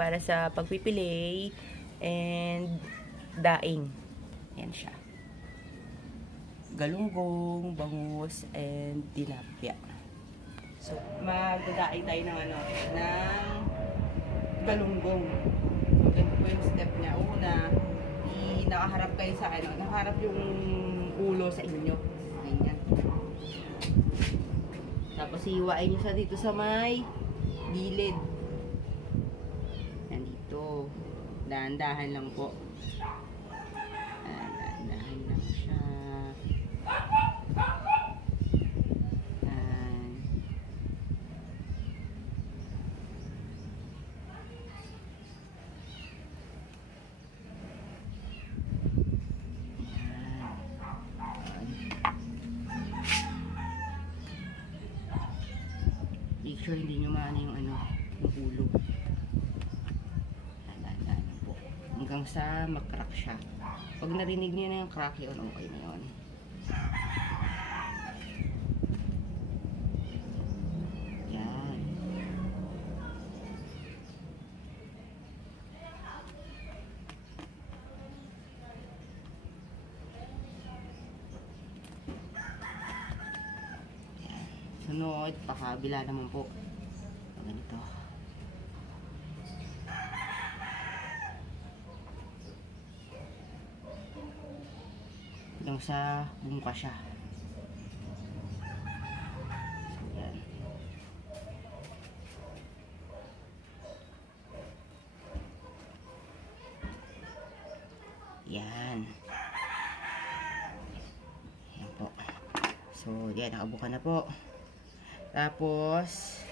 para sa pagpipilay and daing. Yan siya. Galunggong, bangus, and tilapia. So, magdadaing tayo ng galunggong. So, ganito po yung step niya. Una, nakaharap kayo sa nakaharap yung ulo sa inyo. Ganyan. Tapos, hiwain nyo sa dito sa may gilid. Yan dito. Dahan-dahan lang po. Dahan-dahan lang siya. Make sure hindi nyo maano yung yung ulo. Dahan-dahan po. Hanggang sa mag-crack siya. Pag narinig niyo na yung crack yun, okay na yun. Yan. Yan. Sunod, pakabila naman po. Ganito. Hanggang sa bumuka siya. Yan. Yan. Yan po. So, yan. Nakabuka na po. Tapos,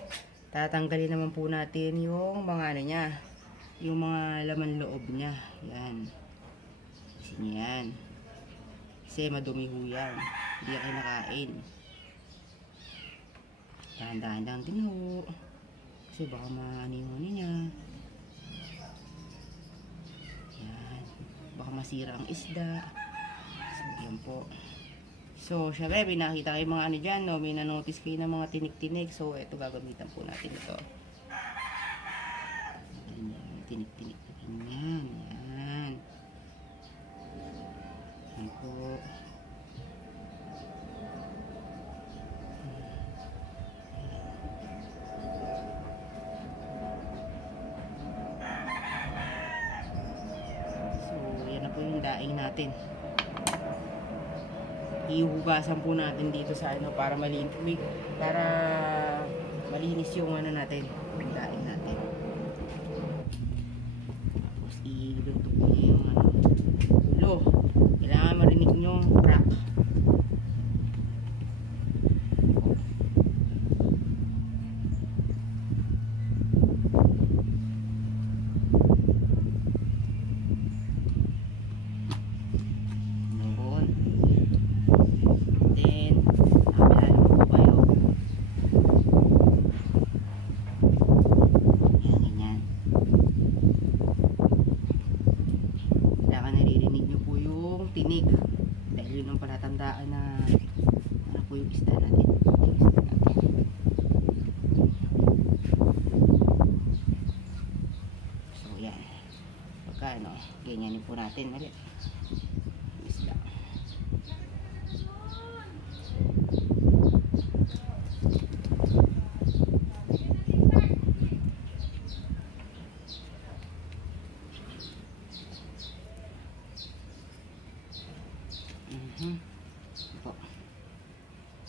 tatanggalin naman po natin yung mga niya. Yung mga laman loob niya. Yan. Kasi yan. Kasi madumi ho yan. Hindi ka kinakain. Dahan-dahan lang din ho. Kasi baka maano yung niya. Yan. Baka masira ang isda. So, yan po. So, syempre, pinakita kayo mga dyan, no? May na-notice kayo ng mga tinik-tinik. So, ito gagamitan po natin ito. Tinik-tinik. Yan. Yan. Yan po. So, yan na po yung daing natin. Ihugasan po natin dito sa para malinis yung natin, yung daing natin. Tapos iluto po niyo yung ulo. Kailangan marinig nyo crack. Tinig dahil yun ang palatandaan na po yung isda natin. So yan, pagka ganyanin po natin ulit yung isda. Po.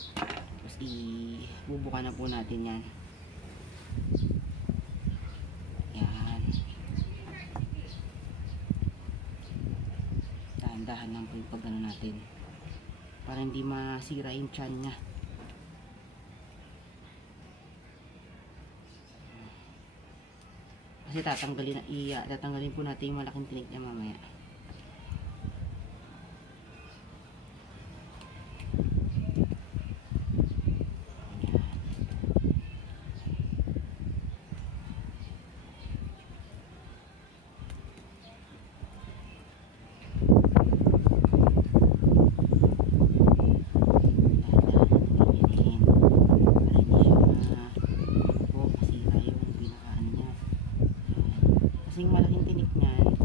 Tapos ibubuka na po natin yan. Yan. Dahan-dahan lang po yung pag natin. Para hindi masira yung tiyan niya. Kasi tatanggalin po natin yung malaking tinik niya mamaya. Kasi yung malaking tinik niyan, yung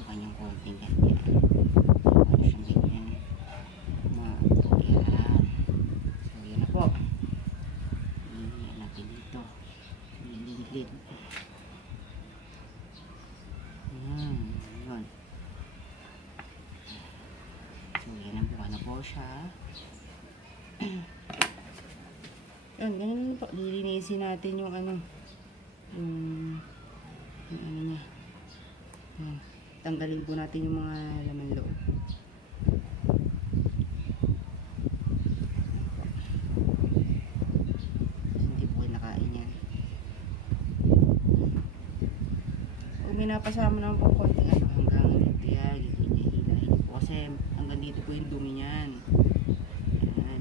kanyang konting ganyan. Ano siyang ganyan. Mapo, yan. So, yan na po. Yan natin dito. Nililid. Yan. Yun. So, yan ang buka na po siya. Yan, ganun po. Lilinisin natin yung ano. Yung ano niya. Yan. Tanggalin po natin yung mga laman loob. Hindi po nakain yan. Kung minapasama naman po konting ano, hanggang dito yan. Hilahin po. Kasi hanggang dito po yung dumi niyan. Yan.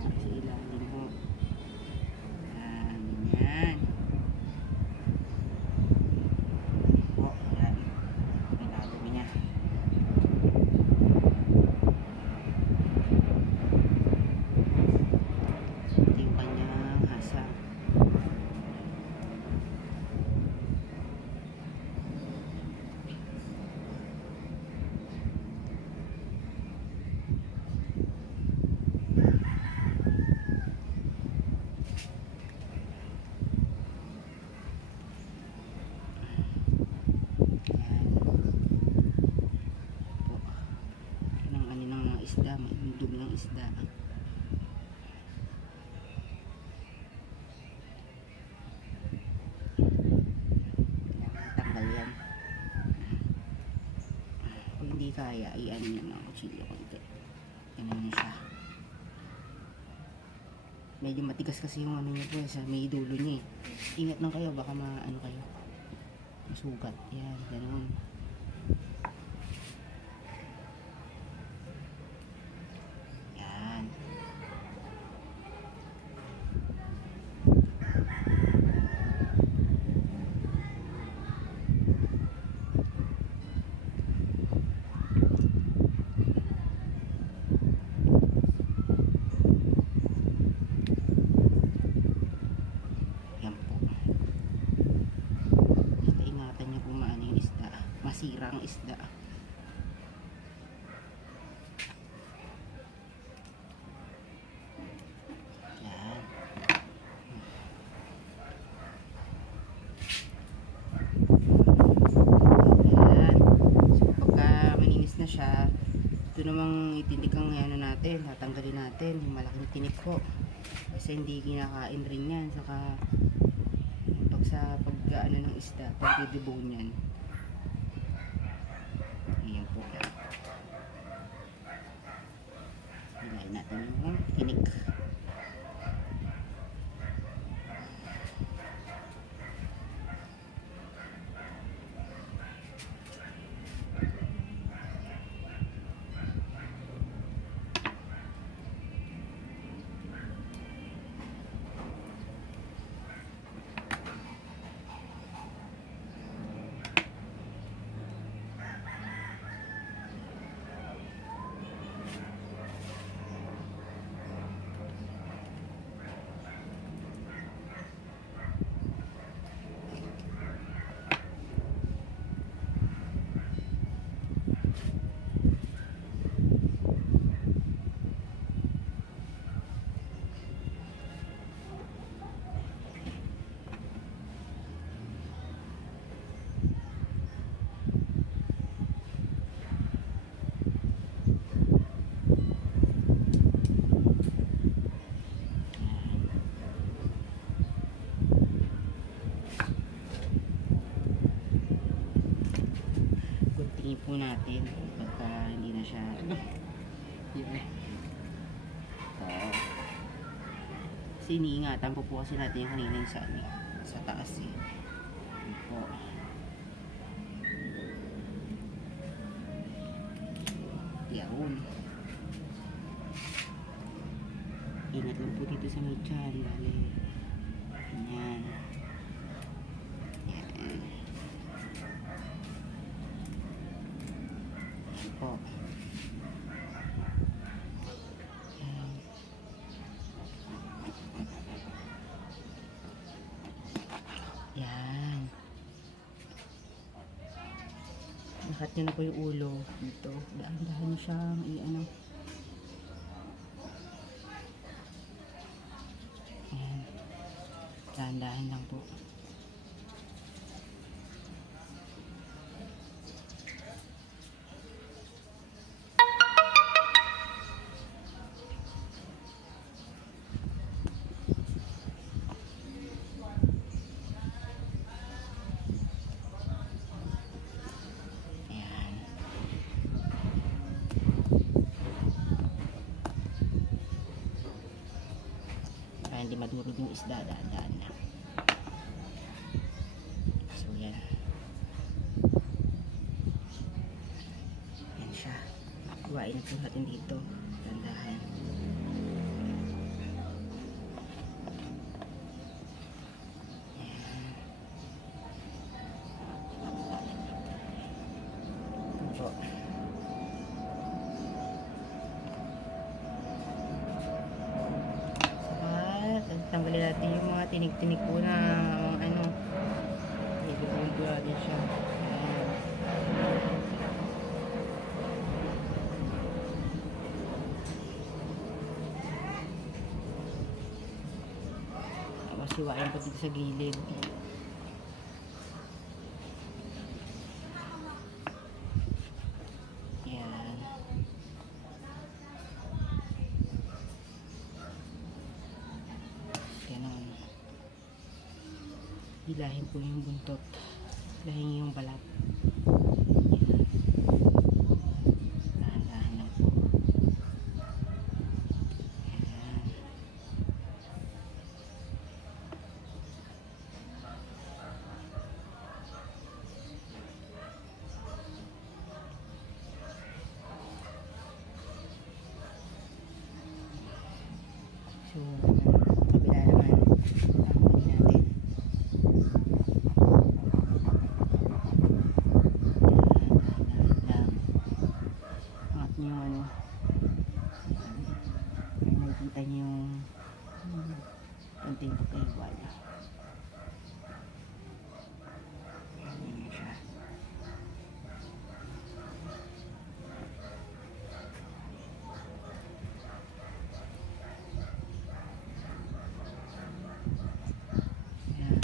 Sa ilalim po. Yan. Yan. Po. Yan. Ilalim niya. Ito yung kanyang hasa. Isda, may dumi ng isda. Tanggal yan. Kung hindi kaya, i-ano nyo ng kutsilyo konti. Ganun na siya. Medyo matigas kasi yung ano nyo po, sa may dulo nyo eh. Ingat lang kayo, baka maano kayo. Masugat. Yan, ganun. Masira ang isda. Yan. Yan. So, pagka maninis na siya, ito namang itindik ang ano natin, tatanggalin natin yung malaking tinik po. Kasi hindi kinakain rin yan. Saka pag sa pag-ano ng isda, pag-debone yan. Ayan po. Hilahin natin yung tinik. Tingin po natin pagka hindi na siya yun eh. Kasi iniingatan po kasi natin yung kanina yung sa taas eh. Yun po. Yun. Ingat lang po dito sa may tiyan. Bale. Yan. Yan. po. Yan. Nakat nyo na po yung ulo dito. Dahan-dahan nyo siyang i-ano. Yan. Dahan-dahan lang po. Hindi madurog yung isda, daan-daan lang. So yan. Yan siya. Kuhain na po natin dito. Dandahan. Yan. Ito po. Tanggalin natin yung mga tinik-tinik po na ano, i-gulong po natin siya. Tapos siwain pa dito sa gilid. Yan. Hilahin po yung buntot. Hilahin yung balat. Yan. Dahan-dahan lang po. Yan. So, kabila naman. Tanggalin natin. Yung ano, ay nakikita nyo yung konting kakaiwal. Ayan siya. Ayan.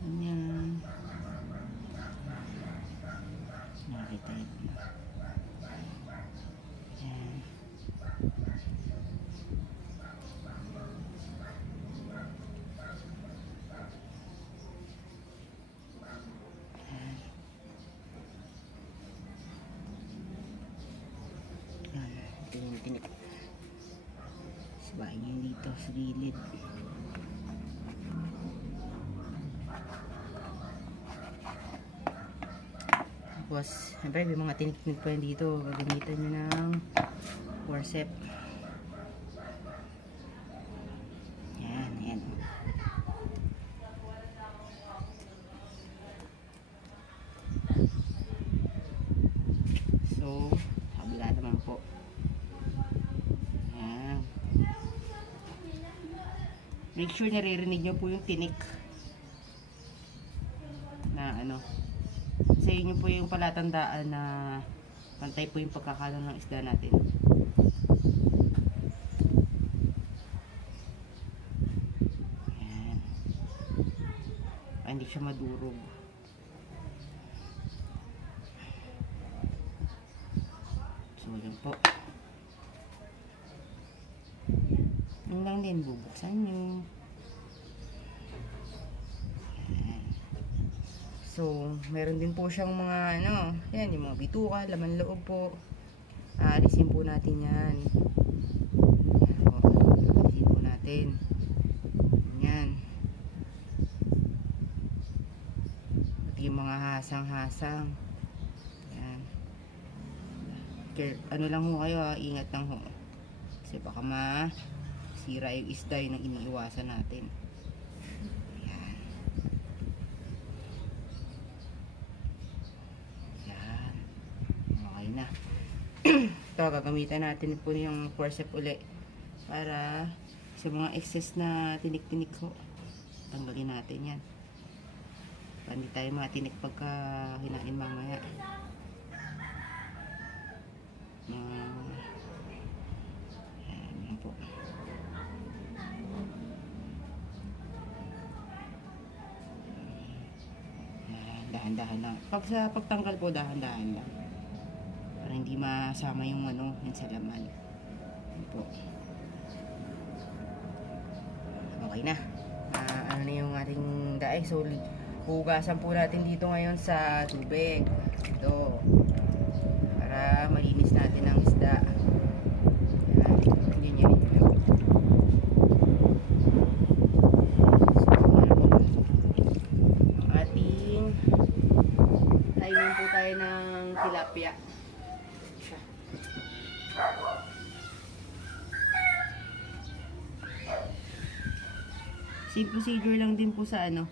Ayan. Nakita yun. Ayan. Ayan. Tinik-tinik. Sibahin nyo dito sa gilid. Tapos, siyempre may mga tinik-tinik pa yun dito. Gagamitan nyo ng forceps. Yan, yan. So, kabila naman po. Yan. Make sure naririnig nyo po yung tinik. Na ano. Sa inyo po yung palatandaan na pantay po yung pagkakaroon ng isda natin. Ayan. Hindi siya madurog. So, yun po. Yun lang din, bubuksan nyo. So, meron din po siyang mga ano, yan, yung mga bituka, laman loob po. Aalisin po natin yan. Yan po. Aalisin po natin. Yan. Pati yung mga hasang-hasang. Yan. Ano lang ho kayo, ingat lang ho. Kasi baka sira yung isda, yun ang iniiwasan natin. Yan. Yan. Okay na. Ito, gagamitan natin po yung forceps uli para sa mga excess na tinik-tinik ko. Tanggalin natin yan. Para hindi tayo matinik pagka hinain mamaya. Yan po. Yan, dahan-dahan lang. Pag sa pagtanggal po, dahan-dahan lang. Para hindi masama yung ano, yung sa laman. Yan po. Okay na. Ano na yung ating daay. So, hugasan po natin dito ngayon sa tubig. Ito. Para malinis natin ang isda. Yan. Ganyan yun lang. So, ating lainan po tayo ng tilapia. Same procedure lang din po sa ano,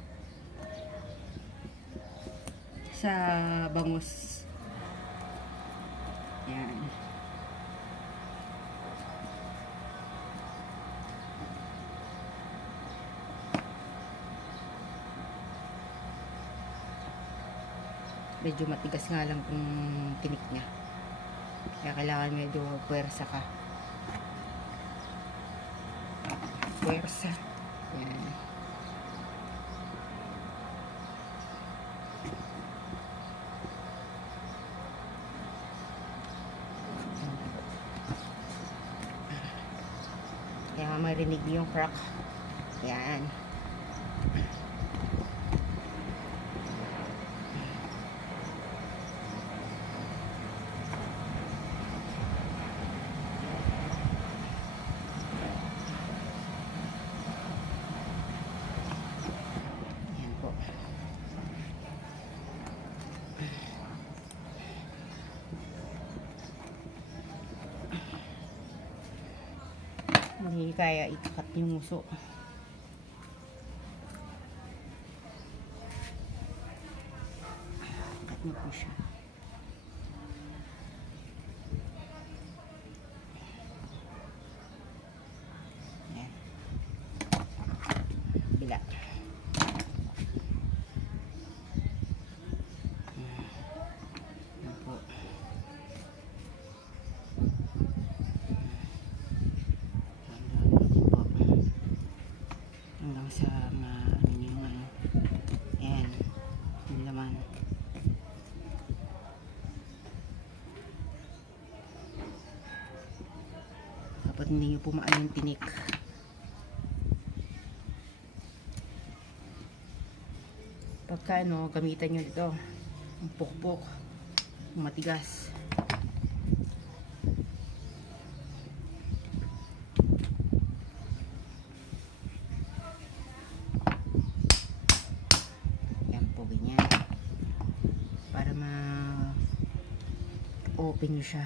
sa bangus. Yan. Medyo matigas nga lang kung tinik niya. Kaya kailangan medyo puwersa ka. Puwersa. Yan. Kaya marinig yung crack. Yan. Yan po. Hindi kaya ikakat yung uso. Kat na po siya. Yan. Bila. Yan po. Hanggang sa ano yung ano. Yan. Yung laman. Dapat hindi nyo pumaan yung tinik. Pagka ano, gamitan nyo dito ang pukpok, ang matigas. Yan po, ganyan. Para ma-open nyo siya.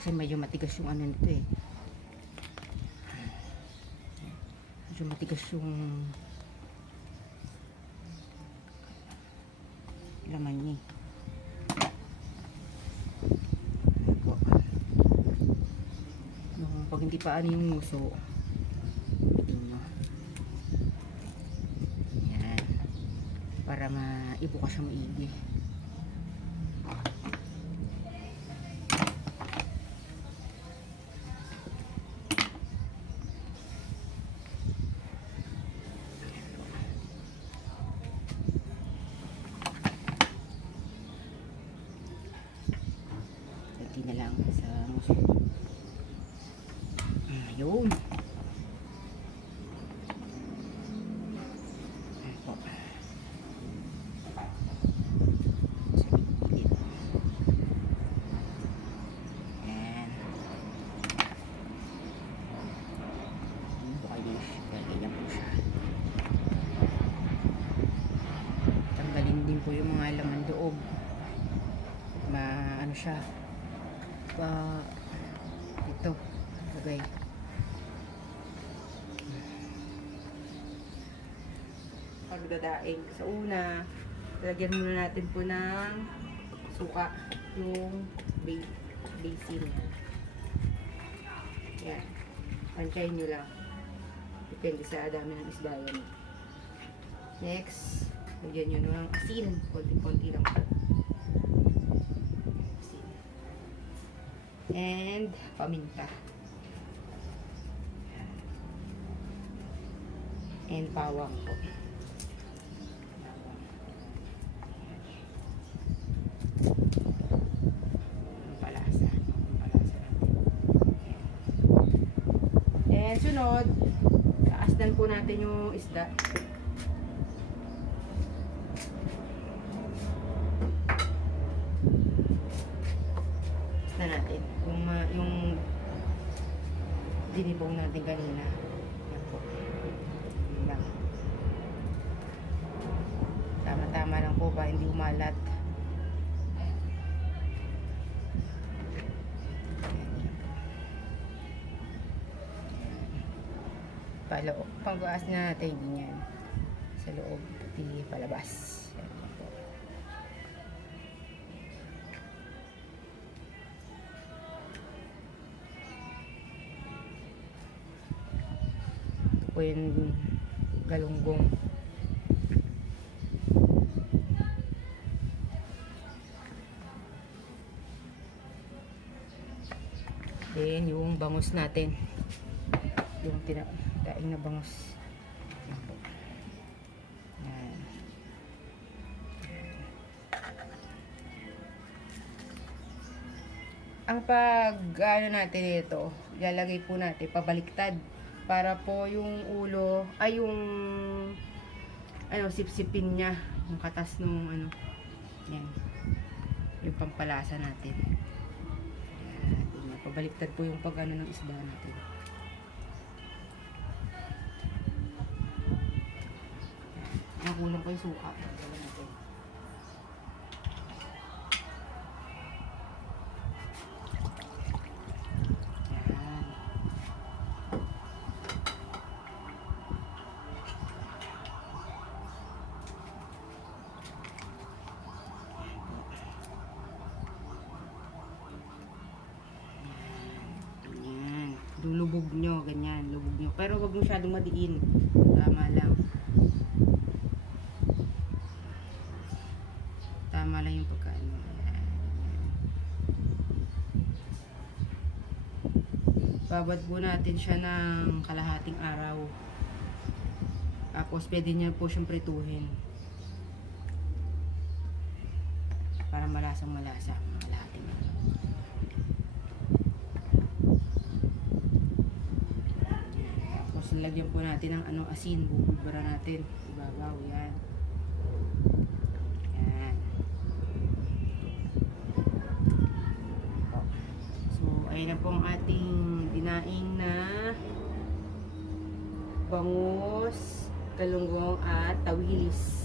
Kasi medyo matigas yung ano nito eh. Medyo matigas yung laman niya. Pag hindi pa ano yung nguso, bitin mo. Yan. Para maibuka siya maigi. Lagi na lang sa nguso. Ayun. Apo. Sa gilid. Ayan. Bukayish. Ganyan po siya. Tanggalin din po yung mga laman loob. Ano siya. Ito. Lagay. pagdadaing. Sa una, lagyan muna natin po ng suka yung basin. Yan. Pansyahin nyo lang. Depende sa dami ng isda yan. Next, lagyan nyo ng asin. Konti-konti lang po. Asin. And paminta. And bawang po. Pampalasa. Pampalasa natin. And sunod, taasdan po natin yung isda. Taasdan natin. Yung dinibong natin kanina. Yan po. Lang. Tama-tama lang po ba, hindi umalat. Paloob. Panggaas na natin din yan. Sa loob, pati palabas. Yan po. Ito po yung galunggong. Then, yung bangus natin. Yung daing na bangus. Yan po. Yan. Ang ano natin ito, ilalagay po natin, pabaliktad. Para po yung ulo, ay yung sipsipin niya. Yung katas nung yan. Yung pampalasa natin. Yan. Pabaliktad po yung ng isda natin. Nakulang ko yung suka. Yan. Yan. Lulubog nyo, ganyan. Lubog nyo. Pero wag masyadong madiin. Tama lang. Tama lang yung pagkain mo. Babad po natin siya ng kalahating araw. Tapos pwede niya po siyang prituhin. Para malasang malasa. Kalahating araw. Tapos lagyan po natin ng asin. Bubulbara natin. Ibabaw. Yan. Ayan na po ang ating dinaing na bangus, galunggong at tawilis.